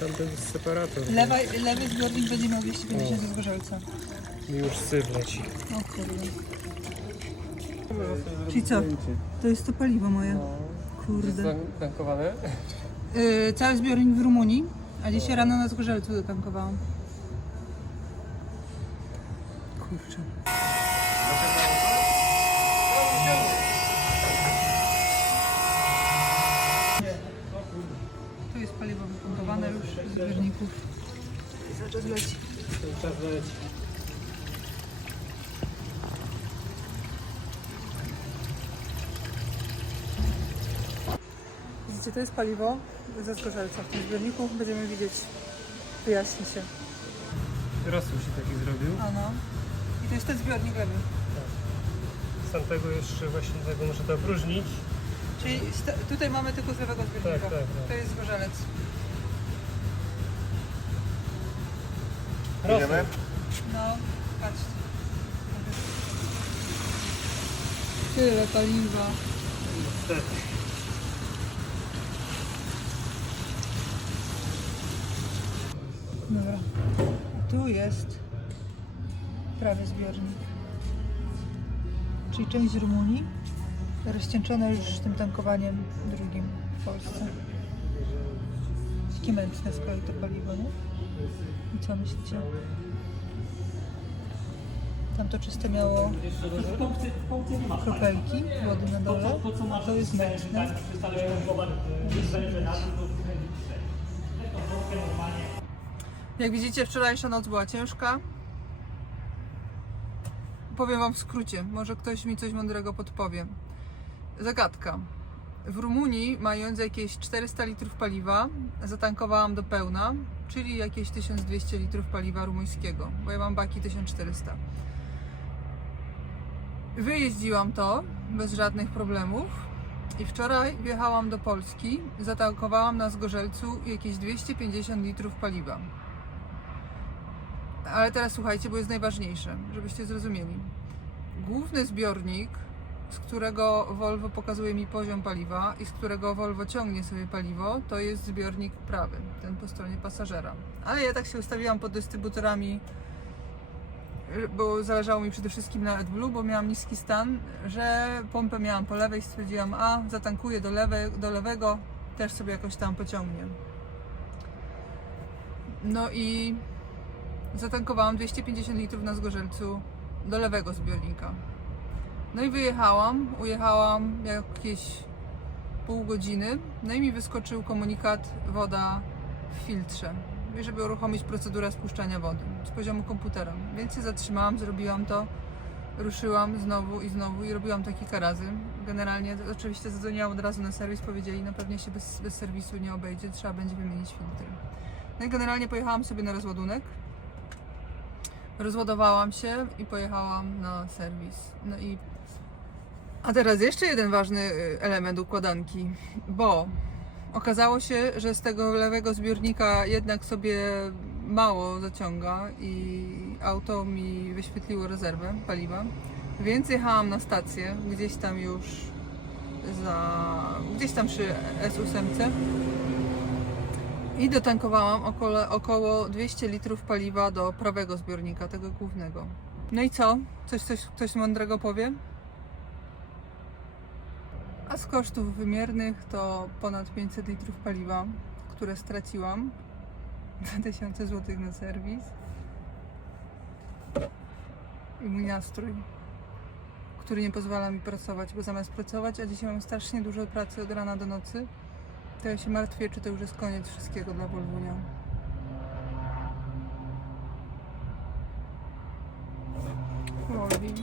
Tamten jest separator. Lewy zbiornik będzie miał 250 ze Zgorzelca. I już syf leci. O kurde. Czyli co? To jest to paliwo moje. Kurde. Tankowane? Cały zbiornik w Rumunii, a dzisiaj rano na Zgorzelcu dotankowałam. Kurczę. Tu jest paliwo wypompowane już z zbiorników. Cały czas leci. Widzicie, to jest paliwo ze Zgorzelca. W tym zbiorniku będziemy widzieć, wyjaśni się. Rosół się taki zrobił. Ano. I to jest ten zbiornik lewy. Z tamtego jeszcze właśnie tego muszę to opróżnić. Czyli tutaj mamy tylko z lewego zbiornika. Tak. To jest Zgorzelec. Rosół. No, patrzcie. Tyle paliwa. Niestety. Dobra. Tu jest prawy zbiornik. Czyli część z Rumunii, rozcieńczona już tym tankowaniem drugim w Polsce. Takie mętne z kolei to paliwo, nie? I co myślicie? Tam to czyste miało kropelki wody na dole, a to jest mętne. Jak widzicie, wczorajsza noc była ciężka. Powiem wam w skrócie, może ktoś mi coś mądrego podpowie. Zagadka. W Rumunii, mając jakieś 400 litrów paliwa, zatankowałam do pełna, czyli jakieś 1200 litrów paliwa rumuńskiego, bo ja mam baki 1400. Wyjeździłam to bez żadnych problemów i wczoraj wjechałam do Polski, zatankowałam na Zgorzelcu jakieś 250 litrów paliwa. Ale teraz słuchajcie, bo jest najważniejsze, żebyście zrozumieli. Główny zbiornik, z którego Volvo pokazuje mi poziom paliwa i z którego Volvo ciągnie sobie paliwo, to jest zbiornik prawy, ten po stronie pasażera. Ale ja tak się ustawiłam pod dystrybutorami, bo zależało mi przede wszystkim na AdBlue, bo miałam niski stan, że pompę miałam po lewej, stwierdziłam, zatankuję do lewego, też sobie jakoś tam pociągnie. No i zatankowałam 250 litrów na Zgorzelcu do lewego zbiornika. No i ujechałam jakieś pół godziny, no i mi wyskoczył komunikat woda w filtrze, żeby uruchomić procedurę spuszczania wody z poziomu komputera. Więc się zatrzymałam, zrobiłam to, ruszyłam znowu i robiłam to kilka razy. Generalnie oczywiście zadzwoniłam od razu na serwis, powiedzieli, no pewnie się bez serwisu nie obejdzie, trzeba będzie wymienić filtry. No i generalnie pojechałam sobie na rozładunek. Rozładowałam się i pojechałam na serwis. No i a teraz jeszcze jeden ważny element układanki, bo okazało się, że z tego lewego zbiornika jednak sobie mało zaciąga i auto mi wyświetliło rezerwę paliwa, więc jechałam na stację, gdzieś tam przy S8 i dotankowałam około 200 litrów paliwa do prawego zbiornika, tego głównego. No i co? Coś mądrego powie? A z kosztów wymiernych to ponad 500 litrów paliwa, które straciłam. 2000 zł na serwis. I mój nastrój, który nie pozwala mi pracować, bo zamiast pracować, a dzisiaj mam strasznie dużo pracy od rana do nocy, to ja się martwię, czy to już jest koniec wszystkiego dla Volvunia. Volvi.